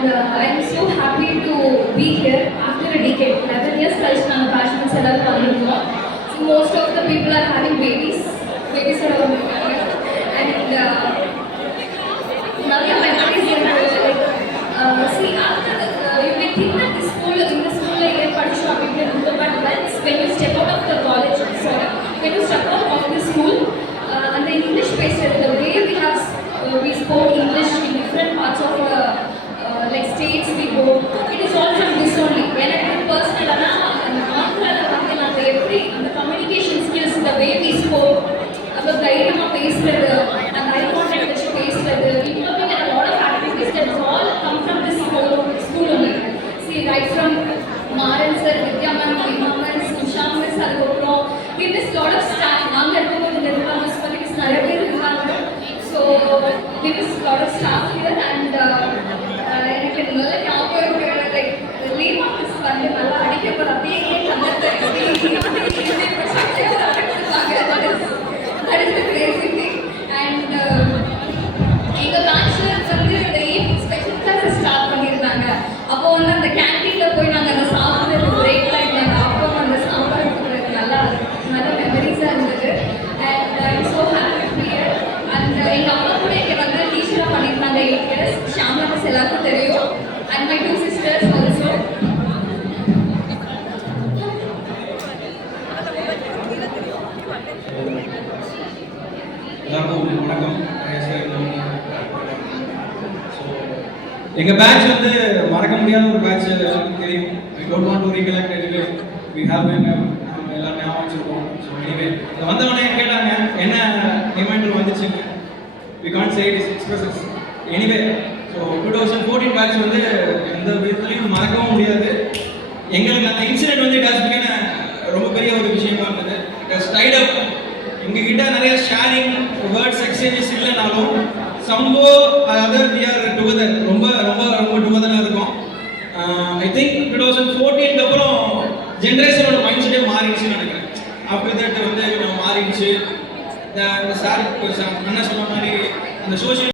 I'm so happy to be here after a decade. 11 years kalichi nanu passions ellarum vandirukkom. So most of the people are having babies are and நிறைய memories see after you may think that the school in the school like படிச்சு அப்படி இருந்தோம், but when you step out of the college, sorry, when you step out of the school and the English space, the way we spoke English in different parts of like states we go, it is all from this only. When I do personal ஆந்திரால வந்து நாங்கள் எப்படி அந்த communication skills, the way we spoke, அப்போ தைரியமாக பேசுறது, அந்த eye contact வச்சு பேசுறது, involving in a lot of activities that all come from this school only. See, right from Maran sir, Vidya ma'am, Neema miss, Usha miss, அதுக்கப்புறம் we miss lot of staff. நாங்கள் இருக்கும்போது நிர்மலா மிஸ் பற்றி மிஸ் நிறைய பேர் இருந்தாங்க. So we miss lot of staff here and எனக்கு நல்ல ஞாபகம் லைக் லீமா மிஸ் வந்து நல்லா அடிக்கப்பட அப்படியே that is the crazy thing. And எங்கள் பேச்சுலர் வந்து இந்த ஈவினிங் ஸ்பெஷல் கிளாஸஸ் ஸ்டார்ட் பண்ணியிருந்தாங்க. அப்போ வந்து அந்த கேன்டீனில் போய் நாங்கள் அந்த சாப்பிட்றது பிரேக் டைம் அப்போ அந்த சாம்பார் கொடுக்குறது நல்லா நல்ல மெமரிஸாக இருந்தது. And I am so happy here. And எங்கள் அம்மா கூட இங்கே வந்து டீச்சராக பண்ணியிருந்தாங்க 8 years. ஷாமா மிஸ் எல்லாருக்கும் தெரியும். And my 2 sisters also. எல்லாருக்கும் வணக்கம். எங்கள் பேட்ச் வந்து மறக்க முடியாத ஒரு பேட்ச், எல்லாருக்கும் தெரியும். I don't want to recollect anyway we have been எல்லாம் ஞாபகம் வச்சுருக்கோம். ஸோ எனிவே வந்தவொடனே கேட்டாங்க என்ன ரிமைண்டர் வந்துச்சுங்க. We can't say it is expresses anyway. So 2014 batch வந்து எந்த விதத்துலையும் மறக்கவும் முடியாது. எங்களுக்கு அந்த இன்சிடென்ட் வந்து இட் ஹஸ் பிகன் ரொம்ப பெரிய ஒரு விஷயமா இருந்தது. It has tied up. எங்ககிட்ட நிறைய ஷேரிங் வேர்ட்ஸ் எக்ஸ்சேஞ்சஸ் இல்லைனாலும் somehow other we are together, ரொம்ப ரொம்ப ரொம்ப டுகெதராக இருக்கும். ஐ திங்க் 2014 அப்புறம் ஜென்ரேஷனோட மைண்ட் செட்டே மாறிடுச்சுன்னு நினைக்கிறேன். ஆஃப்டர் தட் வந்து மாறிடுச்சு. இந்த சார் அண்ணா சொன்ன மாதிரி அந்த சோஷியல்